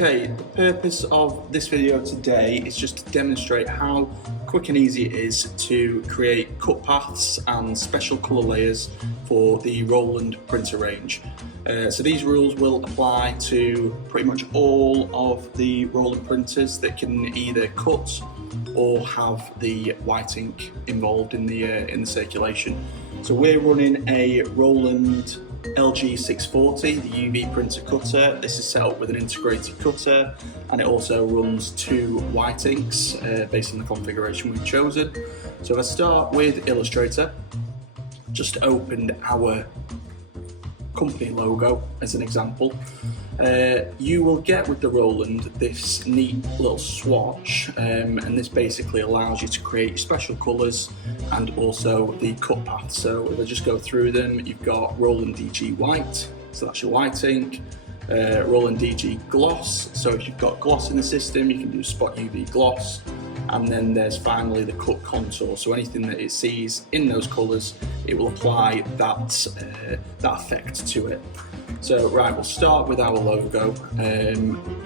Okay, the purpose of this video today is just to demonstrate how quick and easy it is to create cut paths and special colour layers for the Roland printer range. So these rules will apply to pretty much all of the Roland printers that can either cut or have the white ink involved in the circulation. So we're running a Roland LG-640, the UV printer cutter. This is set up with an integrated cutter, and it also runs two white inks based on the configuration we've chosen. So if I start with Illustrator, just opened our company logo as an example. You will get with the Roland this neat little swatch, and this basically allows you to create special colours and also the cut path. So if I just go through them, you've got Roland DG White, so that's your white ink, Roland DG Gloss, so if you've got gloss in the system you can do spot UV gloss, and then there's finally the cut contour, so anything that it sees in those colours it will apply that effect to it. So right, we'll start with our logo.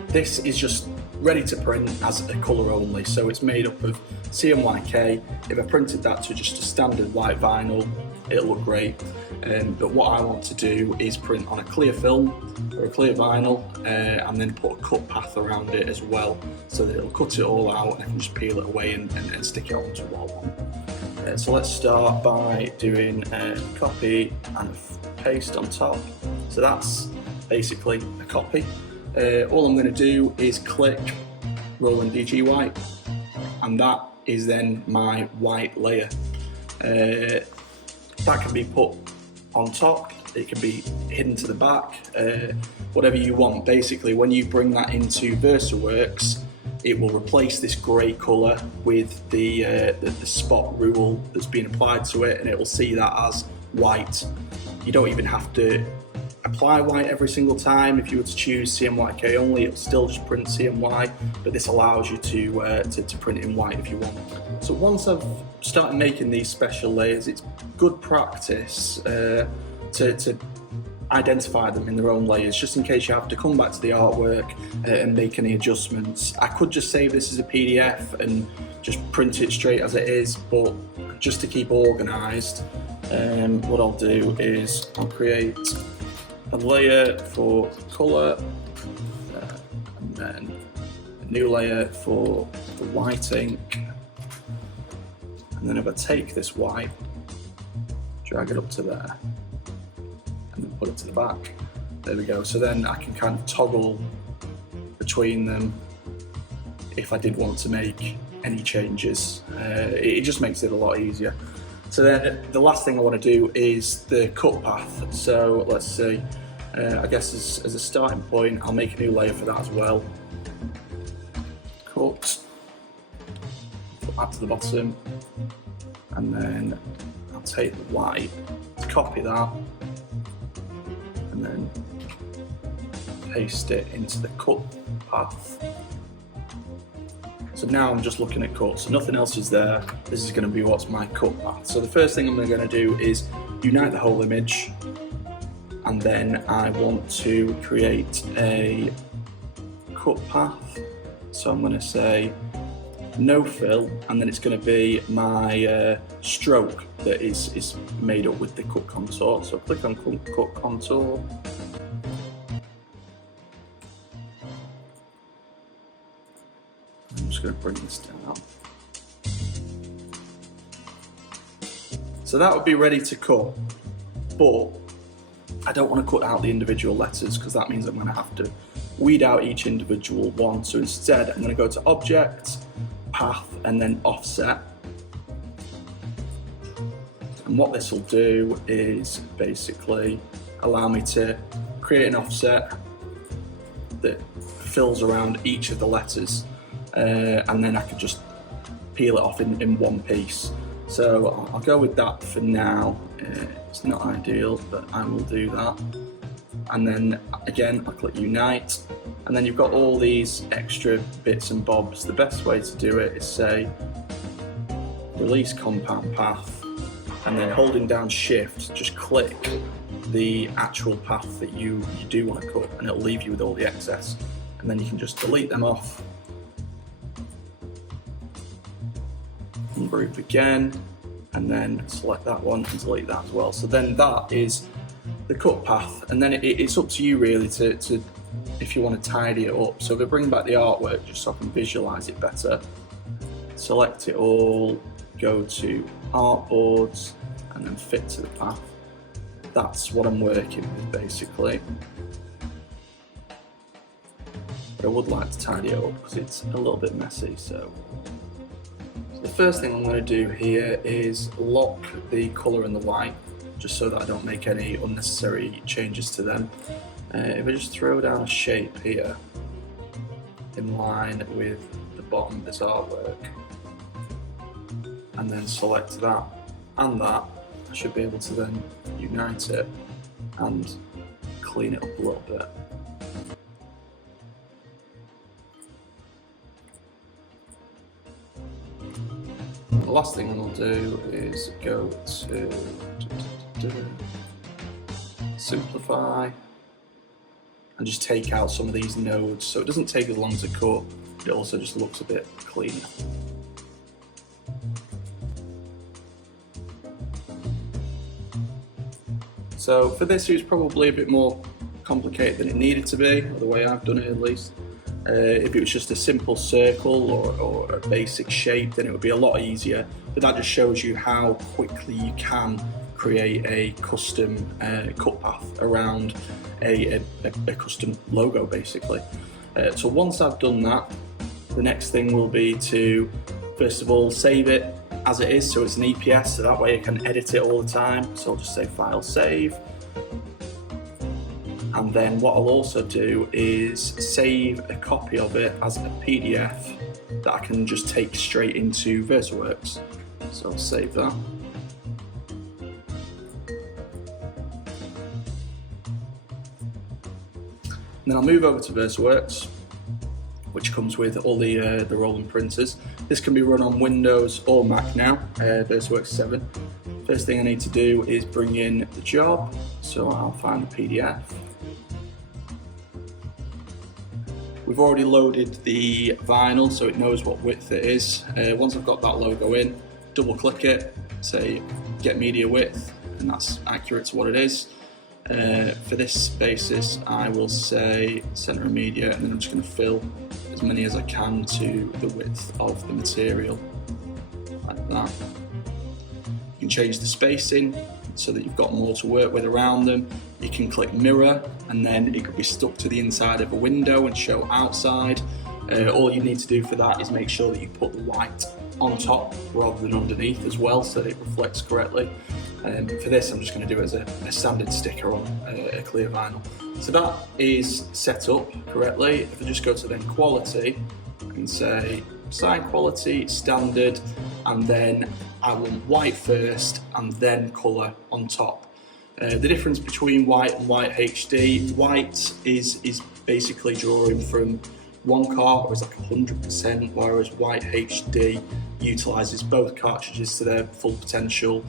This is just ready to print as a colour only, so it's made up of CMYK. If I printed that to just a standard white vinyl, it'll look great. But what I want to do is print on a clear film or a clear vinyl, and then put a cut path around it as well, so that it'll cut it all out and I can just peel it away and stick it onto what I want. So let's start by doing a copy and a paste on top. So that's basically a copy. All I'm going to do is click Roland DG White, and that is then my white layer. That can be put on top, it can be hidden to the back, whatever you want. Basically, when you bring that into VersaWorks, it will replace this grey colour with the spot rule that's been applied to it, and it will see that as white. You don't even have to apply white every single time. If you were to choose CMYK only, it'll still just print CMY, but this allows you to print in white if you want. So once I've started making these special layers, it's good practice to identify them in their own layers, just in case you have to come back to the artwork and make any adjustments. I could just save this as a PDF and just print it straight as it is, but just to keep organised, what I'll do is I'll create a layer for colour, and then a new layer for the white ink, and then if I take this white, drag it up to there, and then put it to the back, there we go. So then I can kind of toggle between them if I did want to make any changes. It just makes it a lot easier. So then the last thing I want to do is the cut path. So let's see, I guess as a starting point, I'll make a new layer for that as well. Cut, put that to the bottom, and then I'll take the white, copy that, and then paste it into the cut path. So now I'm just looking at cuts, so nothing else is there. This is going to be what's my cut path. So the first thing I'm going to do is unite the whole image, and then I want to create a cut path. So I'm going to say no fill, and then it's going to be my stroke that is made up with the cut contour. So click on cut contour. I'm just going to bring this down. So that would be ready to cut, but I don't want to cut out the individual letters because that means I'm going to have to weed out each individual one. So instead I'm going to go to Object, Path, and then Offset. And what this will do is basically allow me to create an offset that fills around each of the letters. And then I can just peel it off in one piece. So I'll go with that for now. It's not ideal, but I will do that. And then again, I'll click Unite, and then you've got all these extra bits and bobs. The best way to do it is say Release Compound Path, and then holding down Shift, just click the actual path that you do want to cut, and it'll leave you with all the excess. and then you can just delete them off. Ungroup again, and then select that one and delete that as well. So then that is the cut path, and then it's up to you really to if you want to tidy it up. So if I bring back the artwork just so I can visualize it better, select it all, go to artboards, and then fit to the path. That's what I'm working with basically. But I would like to tidy it up because it's a little bit messy. So the first thing I'm going to do here is lock the colour and the white, just so that I don't make any unnecessary changes to them. If I just throw down a shape here in line with the bottom of this artwork, and then select that and that, I should be able to then unite it and clean it up a little bit. The last thing I'll do is go to simplify and just take out some of these nodes, so it doesn't take as long to cut, it also just looks a bit cleaner. So for this, it was probably a bit more complicated than it needed to be, or the way I've done it at least. If it was just a simple circle or a basic shape, then it would be a lot easier, but that just shows you how quickly you can create a custom cut path around a custom logo basically. So once I've done that, the next thing will be to first of all save it as it is, so it's an EPS, so that way I can edit it all the time. So I'll just say File, Save. And then what I'll also do is save a copy of it as a PDF that I can just take straight into VersaWorks. So I'll save that. Then I'll move over to VersaWorks, which comes with all the Roland printers. This can be run on Windows or Mac now, VersaWorks 7. First thing I need to do is bring in the job, so I'll find the PDF. We've already loaded the vinyl, so it knows what width it is. Once I've got that logo in, double click it, say get media width, and that's accurate to what it is. For this basis, I will say center of media, and then I'm just going to fill as many as I can to the width of the material, like that. You can change the spacing so that you've got more to work with around them. You can click mirror, and then it could be stuck to the inside of a window and show outside. All you need to do for that is make sure that you put the white on top rather than underneath as well, so that it reflects correctly. For this, I'm just going to do it as a standard sticker on a clear vinyl. So that is set up correctly. If I just go to then quality and say sign quality, standard, and then I want white first and then colour on top. The difference between white and white HD, white is basically drawing from one cart, or is like 100%, whereas white HD utilises both cartridges to their full potential.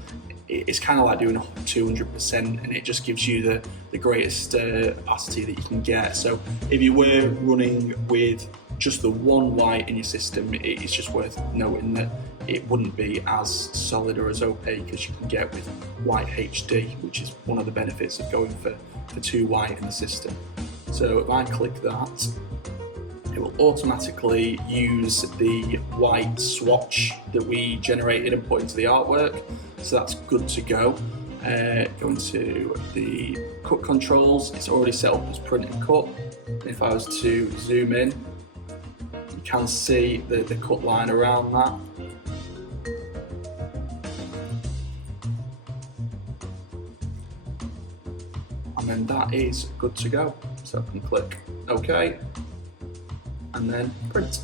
It's kind of like doing 200%, and it just gives you the greatest opacity that you can get. So if you were running with just the one white in your system, it's just worth noting that it wouldn't be as solid or as opaque as you can get with white HD, which is one of the benefits of going for two white in the system. So if I click that, it will automatically use the white swatch that we generated and put into the artwork, so that's good to go. Go into the cut controls, it's already set up as print and cut. If I was to zoom in, you can see the cut line around that. And then that is good to go. So I can click OK, and then print.